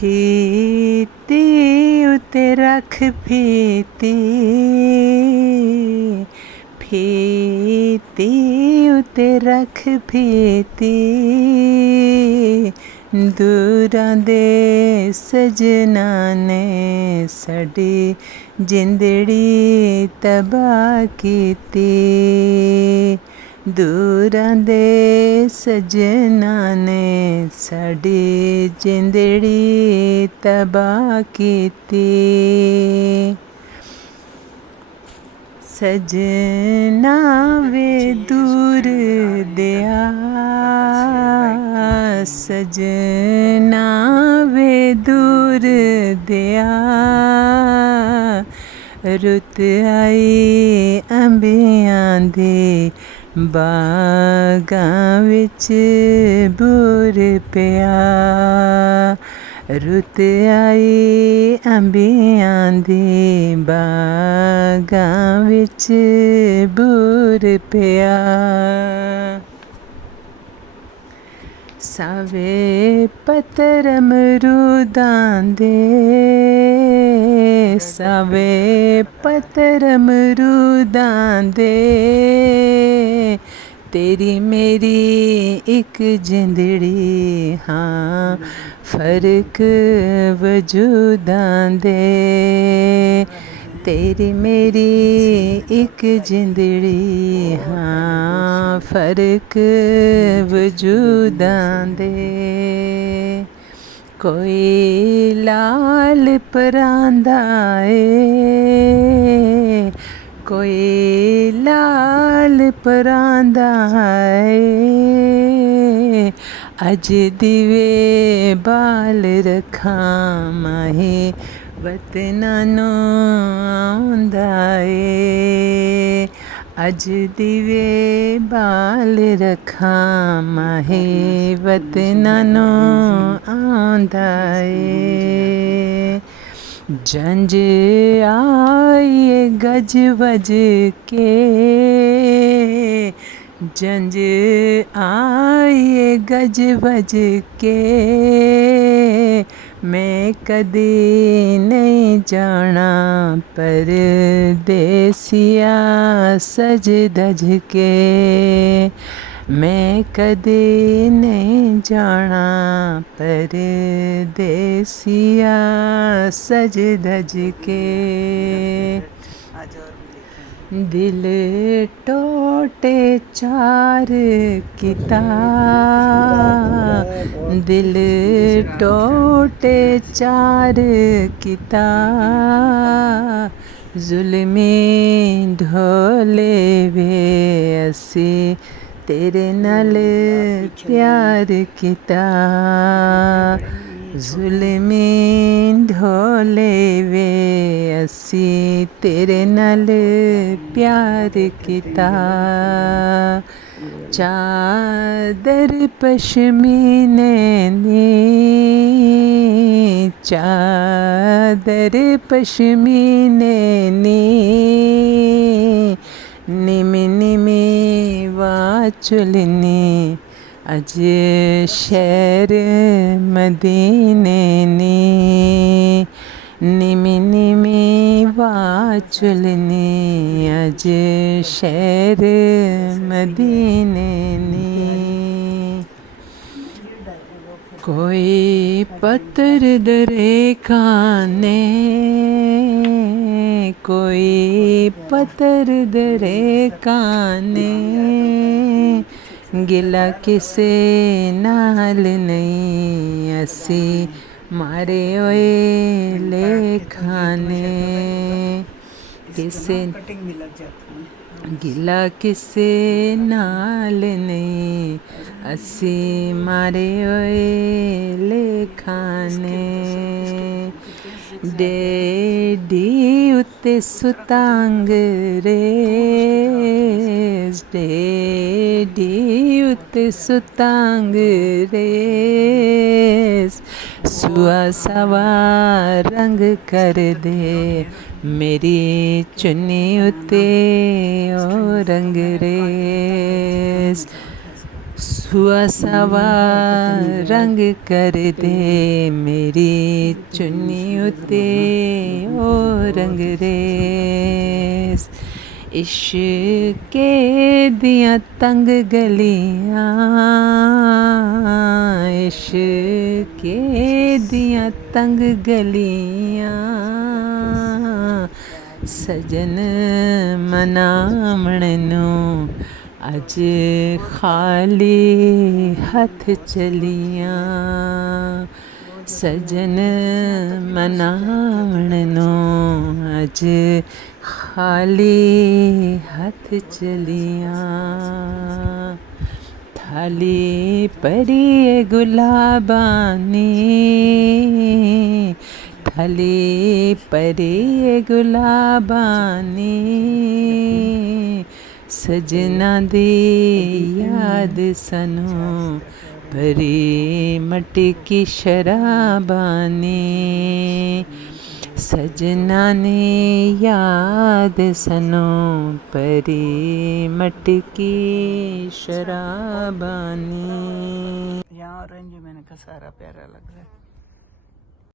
ਫੀਤੀ ਉਤੇ ਰੱਖ ਫੀਤੀ, ਫੀਤੀ ਉਤੇ ਰੱਖ ਫੀਤੀ, ਦੂਰਾਂ ਦੇ ਸਜਣਾ ਨੇ ਸਾਡੀ ਜ਼ਿੰਦੜੀ ਤਬਾਹ ਕੀਤੀ, ਦੂਰਾਂ ਦੇ ਸਜਣਾ ਨੇ ਸਾਡੀ ਜ਼ਿੰਦੜੀ ਤਬਾਹ ਕੀਤੀ। ਸਜਣਾ ਵੇ ਦੂਰ ਦਿਆ, ਸਜਣਾ ਵੇ ਦੂਰ ਦਿਆ, ਰੁੱਤ ਆਈ ਅੰਬੀਆਂ ਦੇ ਬਾਗਾਂ ਵਿੱਚ ਬੂਰ ਪਿਆ, ਰੁੱਤ ਆਈ ਅੰਬੀਆਂ ਦੇ ਬਾਗਾਂ ਵਿੱਚ ਬੂਰ ਪਿਆ। ਸਾਵੇ ਪੱਤਰ ਅਮਰੂਦਾਂ ਦੇ, ਸਾਵੇ ਪੱਤਰ ਅਮਰੂਦਾਂ ਦੇ, ਤੇਰੀ ਮੇਰੀ ਇੱਕ ਜ਼ਿੰਦੜੀ ਹਾਂ ਫਰਕ ਵਜੂਦਾਂ ਦੇ, ਤੇਰੀ ਮੇਰੀ ਇੱਕ ਜ਼ਿੰਦੜੀ ਹਾਂ ਫਰਕ ਵਜੂਦਾਂ ਦੇ। ਕੋਈ ਲਾਲ ਪਰਾਂਦਾ ਏ, ਕੋਈ ਲਾਲ ਪਰਾਂਦਾ ਏ, ਅੱਜ ਦਿਵੇ ਬਾਲ ਰੱਖਾਂ ਮਾਹੇ ਵਤਨਾਂ ਨੂੰ ਆਉਂਦਾ ਏ, ਅੱਜ ਦਿਵੇ ਬਾਲ ਰੱਖਾਂ ਮਾਹੇ ਵਤਨਾਂ ਨੂੰ ਆਉਂਦਾ ਏ। ਜੰਝ ਆਈਏ ਗਜ ਵਜ ਕੇ, ਜੰਝ ਆਈਏ ਗਜ ਵਜ ਕੇ, ਮੈਂ ਕਦੇ ਨਹੀਂ ਜਾਣਾ ਪਰਦੇਸੀਆ ਸਜ ਧਜ ਕੇ, ਮੈਂ ਕਦੇ ਨਹੀਂ ਜਾਣਾ ਪਰਦੇਸੀਆ ਸਜ ਧਜ ਕੇ। ਦਿਲ ਟੋਟੇ ਚਾਰ ਕਿਤਾ, ਦਿਲ ਟੋਟੇ ਚਾਰ ਕਿਤਾ, ਜ਼ੁਲਮੀ ਢੋਲੇ ਵੇ ਅਸੀਂ ਤੇਰੇ ਨਾਲ ਪਿਆਰ ਕੀਤਾ, ਜ਼ੁਲਮੀ ਢੋਲੇ ਵੇ ਅਸੀਂ ਤੇਰੇ ਨਾਲ ਪਿਆਰ ਕੀਤਾ। ਚਾਦਰ ਪਸ਼ਮੀਨੇ ਨੀ, ਚਾਦਰ ਪਸ਼ਮੀਨੇ ਨੀ, ਨਿਮੀ ਨਿਮੀ ਵਾਚੁਲਨੀ ਅਜ ਸ਼ਹਿਰ ਮਦੀਨੇ ਨੀ, ਨਿਮੀ ਨਿਮੀ ਵਾਚੁਲਨੀ ਅਜ ਸ਼ਹਿਰ ਮਦੀਨੇ ਨੀ। ਕੋਈ ਪੱਤਰ ਦਰੇ ਖਾਨੇ, ਕੋਈ ਪੱਤਰ ਦਰੇ ਖਾਨੇ, ਗਿਲਾ ਕਿਸੇ ਨਾਲ ਨਹੀਂ ਅਸੀਂ ਮਾਰੇ ਹੋਏ ਲੇਖਾਨੇ, ਕਿਸੇ ਗਿਲਾ ਕਿਸੇ ਨਾਲ ਨਹੀਂ ਅਸੀਂ ਮਾਰੇ ਹੋਏ ਲੇਖਾਨੇ। ਡੇਡੀ ਉੱਤੇ ਸੁਤਾਂਗ ਰੇਸ, ਡੇਡੀ ਉੱਤੇ ਸੁਤਾਂਗ ਰੇਸ, ਸੁਆ ਸਵਾ ਰੰਗ ਕਰ ਦੇ ਮੇਰੀ ਚੁੰਨੀ ਉੱਤੇ ਓ ਰੰਗ ਰੇਸ, ਸੁਆ ਸਵਾ ਰੰਗ ਕਰ ਦੇ ਮੇਰੀ ਚੁੰਨੀ ਉਤੇ ਓ ਰੰਗਰੇਜ਼ ਇਸ਼ਕੇ ਦੀਆਂ ਤੰਗ ਗਲੀਆਂ ਇਸ਼ਕੇ ਦੀਆਂ ਤੰਗ ਗਲੀਆਂ ਸਜਨ ਮਨਾਵਣ ਨੂੰ ਅੱਜ ਖਾਲੀ ਹੱਥ ਚਲੀਆਂ ਸਜਨ ਮਨਾਵਣ ਨੂੰ ਅੱਜ ਖਾਲੀ ਹੱਥ ਚਲੀਆਂ ਥਾਲੀ ਭਰੀ ਗੁਲਾਬਾਂ ਨੀ ਥਾਲੀ ਭਰੀ ਗੁਲਾਬਾਂ ਨੀ ਸਜਣਾ ਦੀ ਯਾਦ ਸਾਨੂੰ ਭਰੀ ਮਟਕੀ ਸ਼ਰਾਬਾਂ ਨੇ ਸਜਣਾ ਨੇ ਯਾਦ ਸਾਨੂੰ ਭਰੀ मटकी शराबानी। यहाँ ऑरेंज मैंने कहा सारा प्यारा लग रहा है।